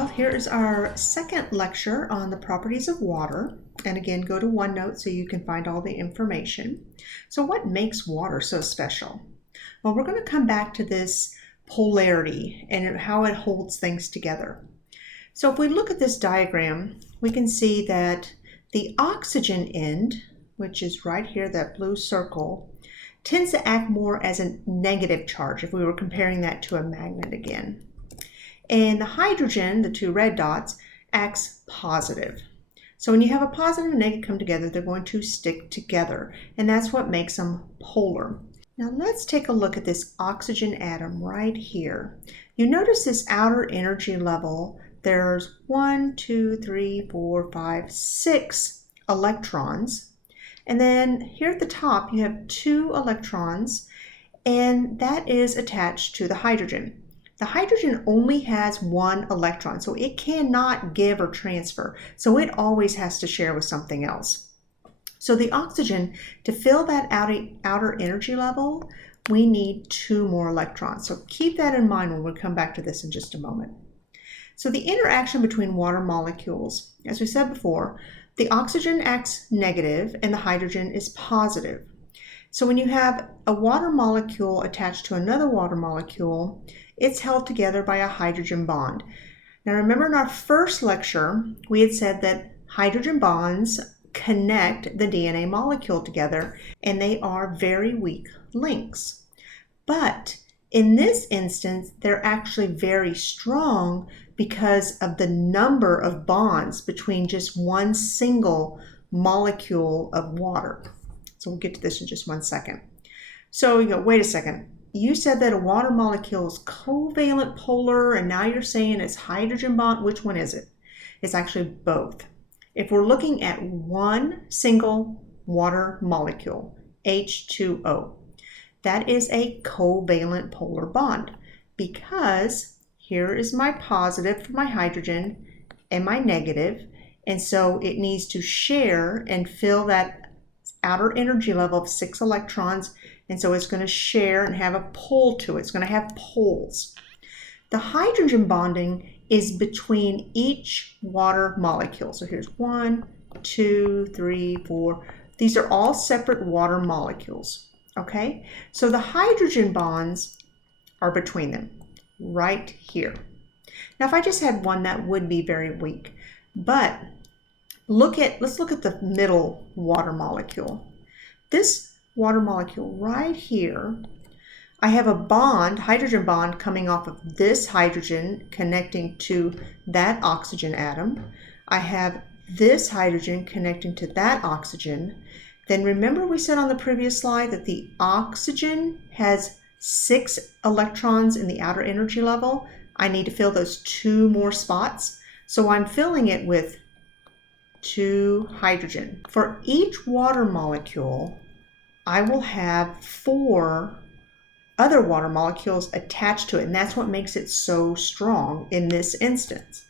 Well, here is our second lecture on the properties of water. And again, go to OneNote so you can find all the information. So what makes water so special? Well, we're going to come back to this polarity and how it holds things together. So if we look at this diagram, we can see that the oxygen end, which is right here, that blue circle, tends to act more as a negative charge if we were comparing that to a magnet again. And the hydrogen, the two red dots, acts positive. So when you have a positive and negative come together, they're going to stick together, and that's what makes them polar. Now let's take a look at this oxygen atom right here. You notice this outer energy level, there's 1, 2, 3, 4, 5, 6 electrons. And then here at the top, you have 2 electrons, and that is attached to the hydrogen. The hydrogen only has 1 electron, so it cannot give or transfer. So it always has to share with something else. So the oxygen, to fill that outer energy level, we need 2 more electrons. So keep that in mind when we come back to this in just a moment. So the interaction between water molecules, as we said before, the oxygen acts negative and the hydrogen is positive. So when you have a water molecule attached to another water molecule, it's held together by a hydrogen bond. Now remember, in our first lecture, we had said that hydrogen bonds connect the DNA molecule together, and they are very weak links. But in this instance, they're actually very strong because of the number of bonds between just one single molecule of water. So we'll get to this in just one second. So you go, wait a second. You said that a water molecule is covalent polar, and now you're saying it's hydrogen bond. Which one is it? It's actually both. If we're looking at one single water molecule, H2O, that is a covalent polar bond, because here is my positive for my hydrogen and my negative, and so it needs to share and fill that outer energy level of 6 electrons, and so it's going to share and have a pull to it. It's going to have poles. The hydrogen bonding is between each water molecule. So here's 1, 2, 3, 4. These are all separate water molecules. Okay, so the hydrogen bonds are between them right here. Now if I just had one, that would be very weak, but let's look at the middle water molecule. This water molecule right here, I have a bond, hydrogen bond, coming off of this hydrogen connecting to that oxygen atom. I have this hydrogen connecting to that oxygen. Then remember we said on the previous slide that the oxygen has 6 electrons in the outer energy level. I need to fill those 2 more spots. So I'm filling it with 2 hydrogen. For each water molecule, I will have 4 other water molecules attached to it, and that's what makes it so strong in this instance.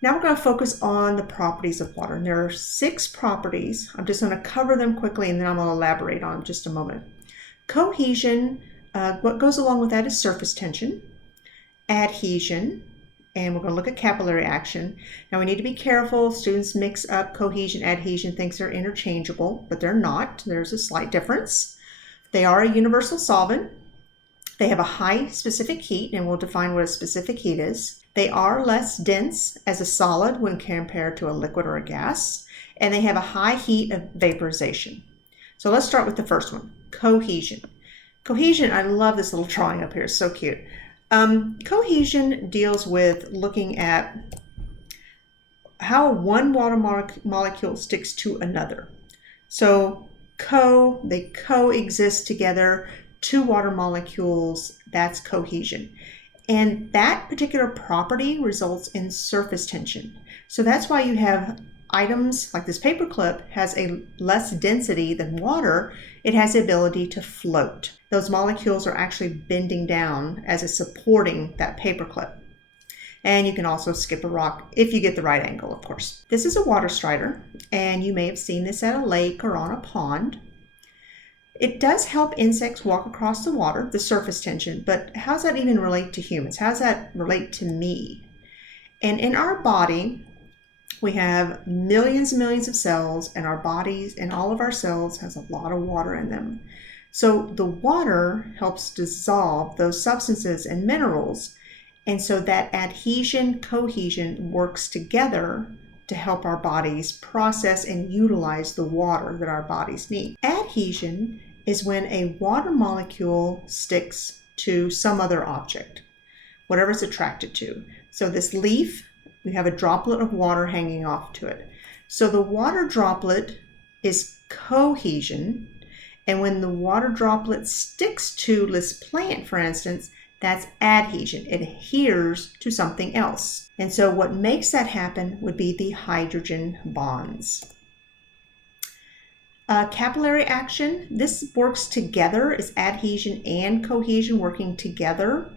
Now we're going to focus on the properties of water, and there are 6 properties. I'm just going to cover them quickly, and then I'm going to elaborate on them in just a moment. Cohesion, what goes along with that is surface tension, adhesion, and we're going to look at capillary action. Now we need to be careful. Students mix up cohesion, adhesion, thinks they're interchangeable, but they're not. There's a slight difference. They are a universal solvent. They have a high specific heat, and we'll define what a specific heat is. They are less dense as a solid when compared to a liquid or a gas, and they have a high heat of vaporization. So let's start with the first one, cohesion. Cohesion, I love this little drawing up here, it's so cute. Cohesion deals with looking at how one water molecule sticks to another. So they coexist together, 2 water molecules, that's cohesion. And that particular property results in surface tension. So that's why you have items like this paper clip has a less density than water. It has the ability to float. Those molecules are actually bending down as it's supporting that paper clip. And you can also skip a rock if you get the right angle, of course. This is a water strider, and you may have seen this at a lake or on a pond. It does help insects walk across the water, the surface tension, but how does that even relate to humans? How does that relate to me? And in our body, we have millions and millions of cells, and our bodies and all of our cells has a lot of water in them. So the water helps dissolve those substances and minerals. And so that adhesion, cohesion works together to help our bodies process and utilize the water that our bodies need. Adhesion is when a water molecule sticks to some other object, whatever it's attracted to. So this leaf, we have a droplet of water hanging off to it. So the water droplet is cohesion, and when the water droplet sticks to this plant, for instance, that's adhesion. It adheres to something else. And so what makes that happen would be the hydrogen bonds. Capillary action, this works together, is adhesion and cohesion working together.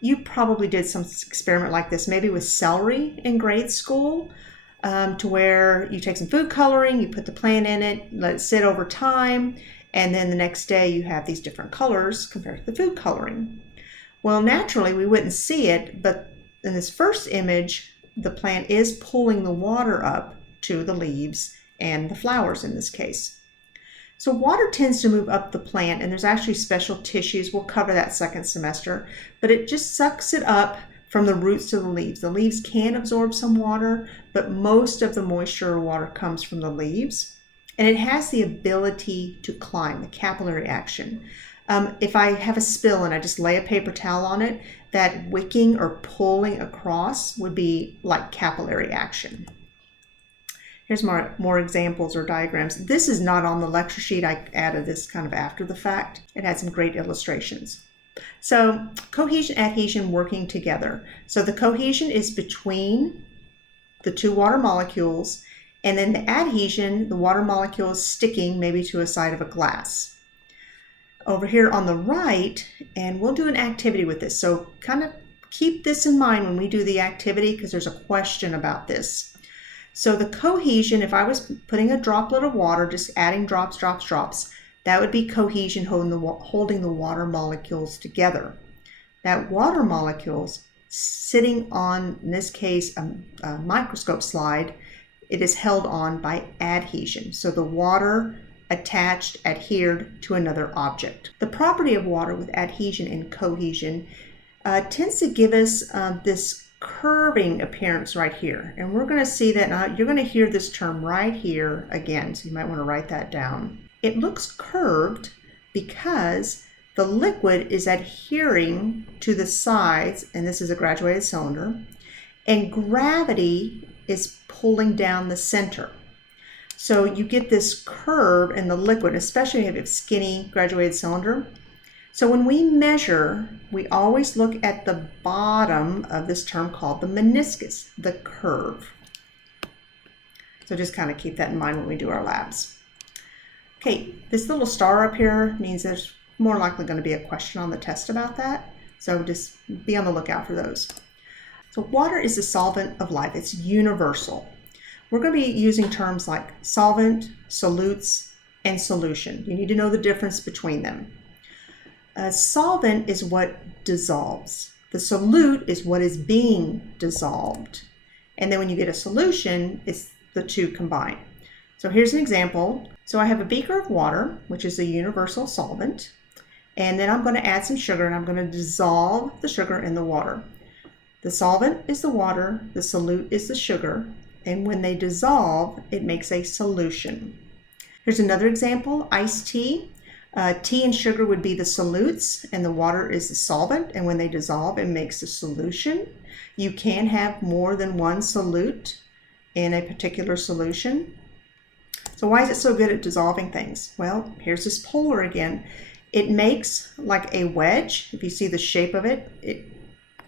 You probably did some experiment like this, maybe with celery in grade school, to where you take some food coloring, you put the plant in it, let it sit over time, and then the next day you have these different colors compared to the food coloring. Well, naturally we wouldn't see it, but in this first image, the plant is pulling the water up to the leaves and the flowers in this case. So water tends to move up the plant, and there's actually special tissues. We'll cover that second semester, but it just sucks it up from the roots to the leaves. The leaves can absorb some water, but most of the moisture or water comes from the leaves, and it has the ability to climb, the capillary action. If I have a spill and I just lay a paper towel on it, that wicking or pulling across would be like capillary action. Here's more examples or diagrams. This is not on the lecture sheet. I added this kind of after the fact. It had some great illustrations. So cohesion, adhesion working together. So the cohesion is between the two water molecules, and then the adhesion, the water molecule is sticking maybe to a side of a glass. Over here on the right, and we'll do an activity with this. So kind of keep this in mind when we do the activity, because there's a question about this. So the cohesion, if I was putting a droplet of water, just adding drops, drops, drops, that would be cohesion holding the water molecules together. That water molecules sitting on, in this case, a microscope slide, it is held on by adhesion. So the water attached, adhered to another object. The property of water with adhesion and cohesion tends to give us this curving appearance right here. And we're going to see that now. You're going to hear this term right here again, so you might want to write that down. It looks curved because the liquid is adhering to the sides, and this is a graduated cylinder, and gravity is pulling down the center. So you get this curve in the liquid, especially if you have a skinny graduated cylinder. So when we measure, we always look at the bottom of this term called the meniscus, the curve. So just kind of keep that in mind when we do our labs. Okay, this little star up here means there's more likely going to be a question on the test about that. So just be on the lookout for those. So water is a solvent of life. It's universal. We're going to be using terms like solvent, solutes, and solution. You need to know the difference between them. A solvent is what dissolves. The solute is what is being dissolved. And then when you get a solution, it's the two combined. So here's an example. So I have a beaker of water, which is a universal solvent. And then I'm going to add some sugar, and I'm going to dissolve the sugar in the water. The solvent is the water, the solute is the sugar, and when they dissolve, it makes a solution. Here's another example, iced tea. Tea and sugar would be the solutes, and the water is the solvent, and when they dissolve, it makes a solution. You can have more than one solute in a particular solution. So why is it so good at dissolving things? Well, here's this polar again. It makes like a wedge. If you see the shape of it,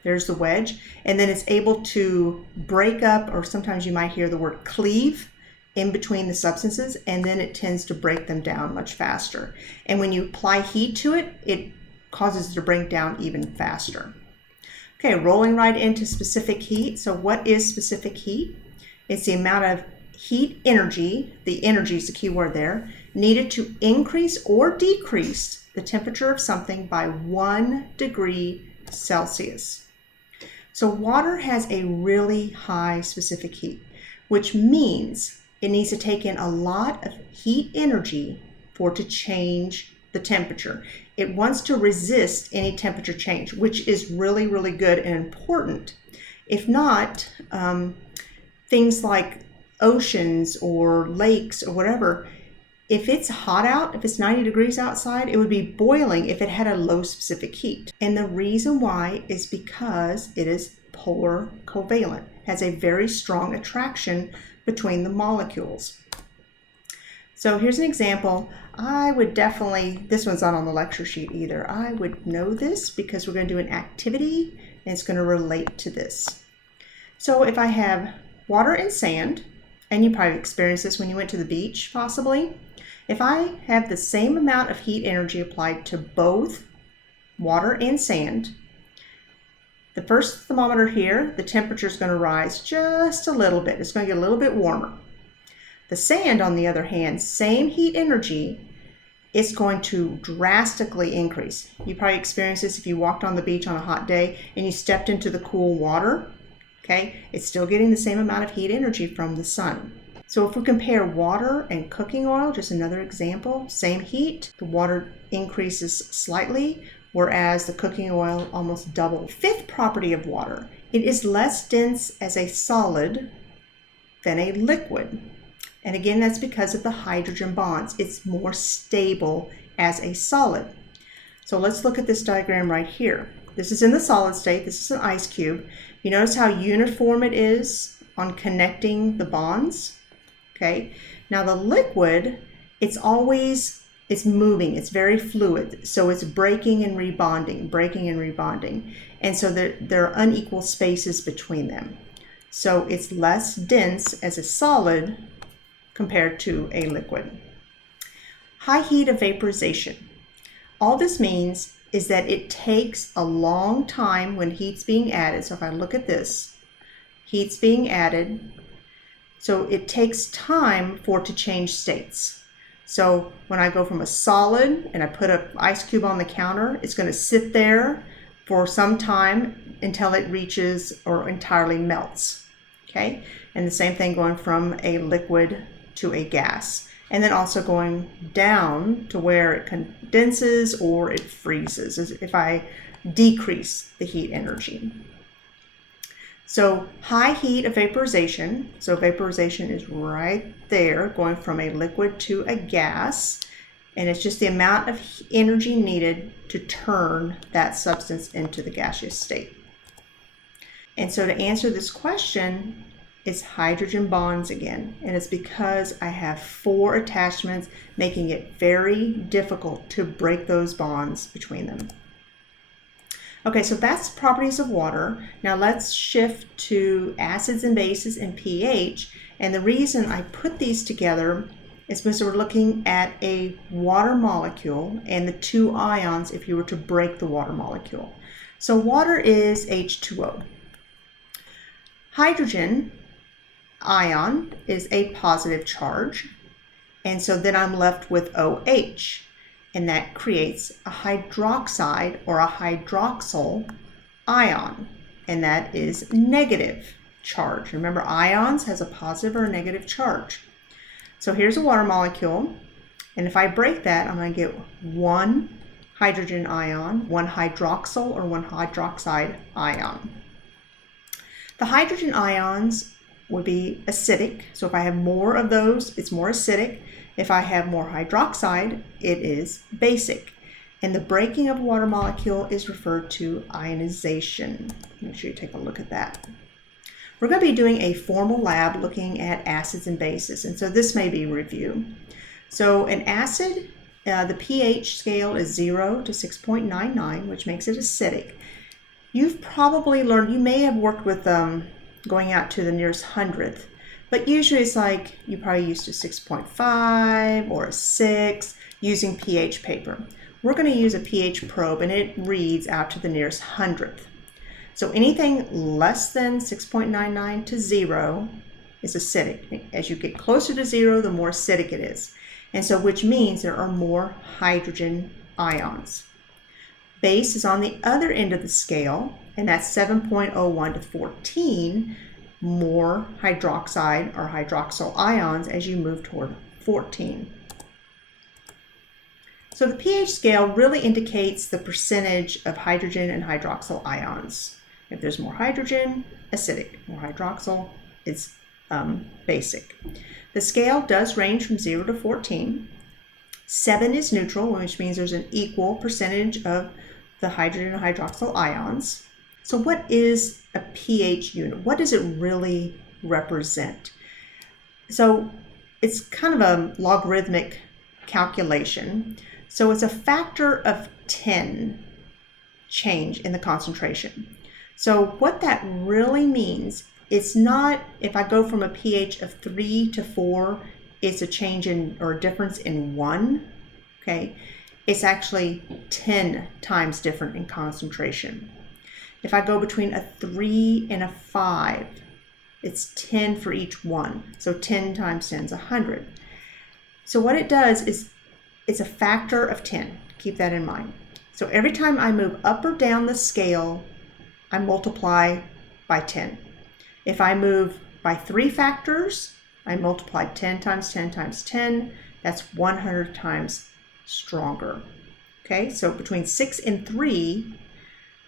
there's the wedge, and then it's able to break up, or sometimes you might hear the word cleave in between the substances, and then it tends to break them down much faster. And when you apply heat to it, it causes it to break down even faster. Okay, rolling right into specific heat. So what is specific heat? It's the amount of heat energy, the energy is the key word there, needed to increase or decrease the temperature of something by 1 degree Celsius. So water has a really high specific heat, which means it needs to take in a lot of heat energy for it to change the temperature. It wants to resist any temperature change, which is really, really good and important. If not, things like oceans or lakes or whatever, if it's hot out, if it's 90 degrees outside, it would be boiling if it had a low specific heat. And the reason why is because it is polar covalent, has a very strong attraction between the molecules. So here's an example. I would definitely, this one's not on the lecture sheet either. I would know this because we're going to do an activity and it's going to relate to this. So if I have water and sand, and you probably experienced this when you went to the beach possibly, if I have the same amount of heat energy applied to both water and sand, the first thermometer here, the temperature is going to rise just a little bit. It's going to get a little bit warmer. The sand, on the other hand, same heat energy, it's going to drastically increase. You probably experienced this if you walked on the beach on a hot day and you stepped into the cool water. Okay, it's still getting the same amount of heat energy from the sun. So if we compare water and cooking oil, just another example, same heat, the water increases slightly, whereas the cooking oil almost double. Fifth property of water, it is less dense as a solid than a liquid. And again, that's because of the hydrogen bonds. It's more stable as a solid. So let's look at this diagram right here. This is in the solid state. This is an ice cube. You notice how uniform it is on connecting the bonds? Okay. Now the liquid, it's moving. It's very fluid. So it's breaking and rebonding. And so there are unequal spaces between them. So it's less dense as a solid compared to a liquid. High heat of vaporization. All this means is that it takes a long time when heat's being added. So if I look at this, heat's being added. So it takes time for it to change states. So when I go from a solid and I put an ice cube on the counter, it's going to sit there for some time until it reaches or entirely melts. Okay? And the same thing going from a liquid to a gas. And then also going down to where it condenses or it freezes, as if I decrease the heat energy. So high heat of vaporization, so vaporization is right there, going from a liquid to a gas, and it's just the amount of energy needed to turn that substance into the gaseous state. And so to answer this question, it's hydrogen bonds again, and it's because I have 4 attachments, making it very difficult to break those bonds between them. Okay, so that's properties of water. Now let's shift to acids and bases and pH. And the reason I put these together is because we're looking at a water molecule and the 2 ions if you were to break the water molecule. So water is H2O. Hydrogen ion is a positive charge. And so then I'm left with OH. And that creates a hydroxide or a hydroxyl ion, and that is negative charge. Remember, ions has a positive or a negative charge. So here's a water molecule, and if I break that, I'm going to get 1 hydrogen ion, 1 hydroxyl or 1 hydroxide ion. The hydrogen ions would be acidic, so if I have more of those, it's more acidic. If I have more hydroxide, it is basic. And the breaking of a water molecule is referred to ionization. Make sure you take a look at that. We're going to be doing a formal lab looking at acids and bases, and so this may be review. So an acid, the pH scale is 0 to 6.99, which makes it acidic. You've probably learned, you may have worked with going out to the nearest hundredth, but usually it's like you're probably used to 6.5 or a 6 using pH paper. We're going to use a pH probe and it reads out to the nearest hundredth. So anything less than 6.99 to 0 is acidic. As you get closer to 0, the more acidic it is. And so which means there are more hydrogen ions. Base is on the other end of the scale, and that's 7.01 to 14 more hydroxide or hydroxyl ions as you move toward 14. So the pH scale really indicates the percentage of hydrogen and hydroxyl ions. If there's more hydrogen, acidic. More hydroxyl, it's basic. The scale does range from 0 to 14. 7 is neutral, which means there's an equal percentage of the hydrogen and hydroxyl ions. So what is a pH unit? What does it really represent? So it's kind of a logarithmic calculation. So it's a factor of 10 change in the concentration. So what that really means, it's not if I go from a pH of 3 to 4, it's a change in or a difference in 1, okay? It's actually 10 times different in concentration. If I go between a 3 and a 5, it's 10 for each one. So 10 times 10 is 100. So what it does is it's a factor of 10. Keep that in mind. So every time I move up or down the scale, I multiply by 10. If I move by 3 factors, I multiply 10 times 10 times 10. That's 100 times stronger. Okay, so between 6 and 3,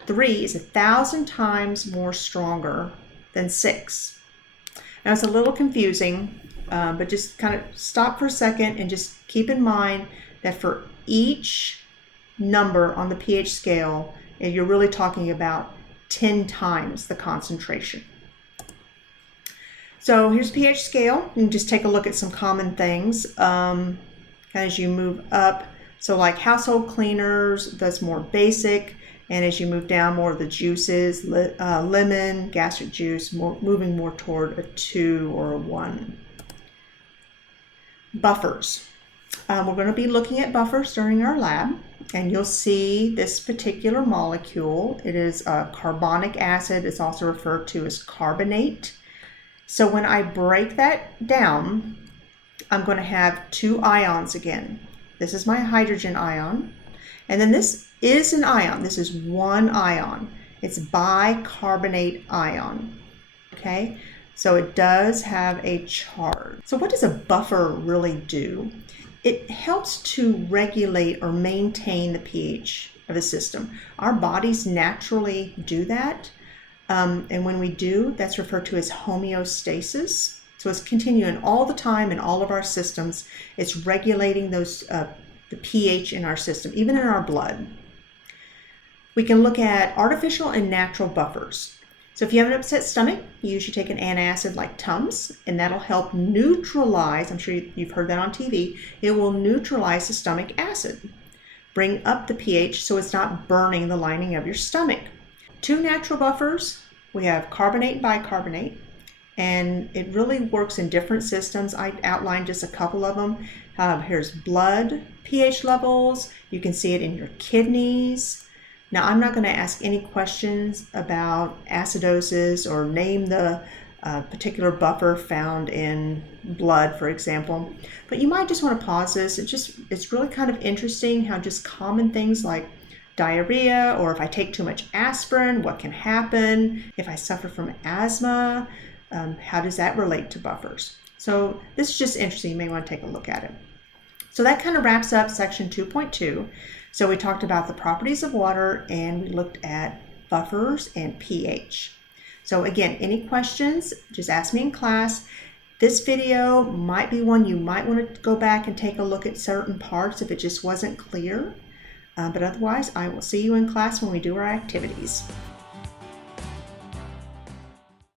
3 is 1,000 times more stronger than 6. Now it's a little confusing, but just kind of stop for a second and just keep in mind that for each number on the pH scale, you're really talking about 10 times the concentration. So here's pH scale. You can just take a look at some common things as you move up. So like household cleaners, that's more basic. And as you move down, more of the juices, lemon, gastric juice, moving more toward a 2 or a 1. Buffers. We're going to be looking at buffers during our lab, and you'll see this particular molecule. It is a carbonic acid. It's also referred to as carbonate. So when I break that down, I'm going to have 2 ions again. This is my hydrogen ion, and then this is an ion. This is 1 ion. It's bicarbonate ion. Okay, so it does have a charge. So what does a buffer really do? It helps to regulate or maintain the pH of a system. Our bodies naturally do that. And when we do, that's referred to as homeostasis. So it's continuing all the time in all of our systems. It's regulating those the pH in our system, even in our blood. We can look at artificial and natural buffers. So if you have an upset stomach, you usually take an antacid like Tums, and that'll help neutralize, I'm sure you've heard that on TV, it will neutralize the stomach acid. Bring up the pH so it's not burning the lining of your stomach. 2 natural buffers, we have carbonate and bicarbonate, and it really works in different systems. I outlined just a couple of them. Here's blood pH levels. You can see it in your kidneys. Now, I'm not going to ask any questions about acidosis or name the particular buffer found in blood, for example, but you might just want to pause this. It's really kind of interesting how just common things like diarrhea, or if I take too much aspirin, what can happen? If I suffer from asthma, how does that relate to buffers? So this is just interesting. You may want to take a look at it. So that kind of wraps up section 2.2. So we talked about the properties of water, and we looked at buffers and pH. So again, any questions, just ask me in class. This video might be one you might want to go back and take a look at certain parts if it just wasn't clear. But otherwise, I will see you in class when we do our activities.